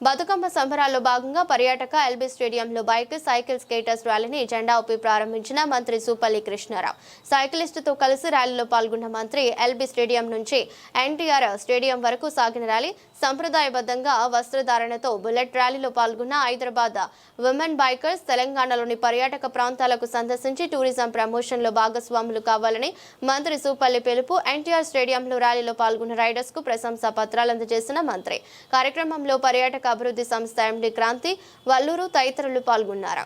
బతుకమ్మ సంబరాల్లో భాగంగా పర్యాటక ఎల్బీ స్టేడియంలో బైక్ సైకిల్ స్కేటర్స్ ర్యాలీని జెండా ఊపి ప్రారంభించిన మంత్రి సూపల్లి కృష్ణారావు. సైకిలిస్టుతో కలిసి ర్యాలీలో పాల్గొన్న మంత్రి ఎల్బీ స్టేడియం నుంచి ఎన్టీఆర్ స్టేడియం వరకు సాగిన ర్యాలీ సంప్రదాయబద్ధంగా వస్త్రధారణతో బుల్లెట్ ర్యాలీలో పాల్గొన్న హైదరాబాద్ ఉమెన్ బైకర్స్ తెలంగాణలోని పర్యాటక ప్రాంతాలకు సందర్శించి టూరిజం ప్రమోషన్లో భాగస్వాములు కావాలని మంత్రి సూపల్లి పిలుపు ఎన్టీఆర్ స్టేడియంలో ర్యాలీలో పాల్గొన్న రైడర్స్కు ప్రశంసా పత్రాలు అందజేసిన మంత్రి. కార్యక్రమంలో పర్యాటక అభివృద్ధి సంస్థ ఎండి క్రాంతి వల్లూరు తదితరులు పాల్గొన్నారు?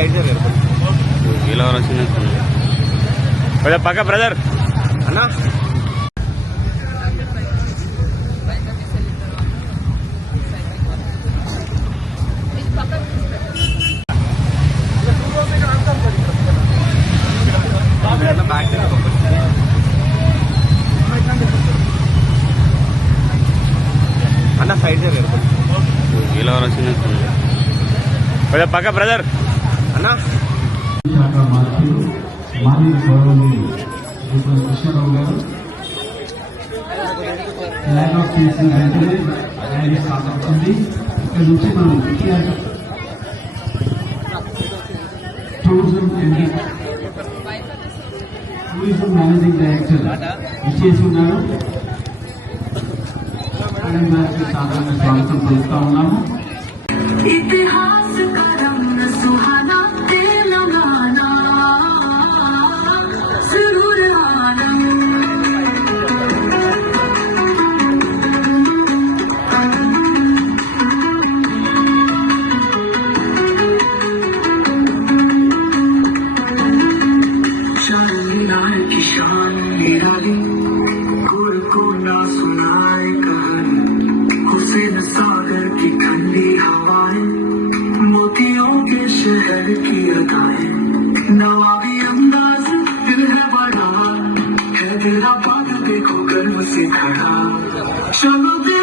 సైడ్ జరగదు ఇలా వచ్చింది పక్క బ్రదర్. అన్న? అన్న సైడ్ ఇలా వచ్చింది కొంచెం పక్క బ్రదర్. అన్న? మాజీ కృష్ణారావు గారు ఆఫ్ చేసిన వెంటనే ర్యాలీ స్టార్ట్ అవుతుంది ఇక్కడ నుంచి మనం టూరిజం టూరిజం మేనేజింగ్ డైరెక్టర్ విచ్చేసి ఉన్నారు సాధారణ స్వాగతం పలుకుతా ఉన్నాము सागर की ठंडी हवाएँ, मोतियों के शहर की अदाएँ। नवाबी अंदाज, दिल है बड़ा देखो गर्व से खड़ा। चलो दे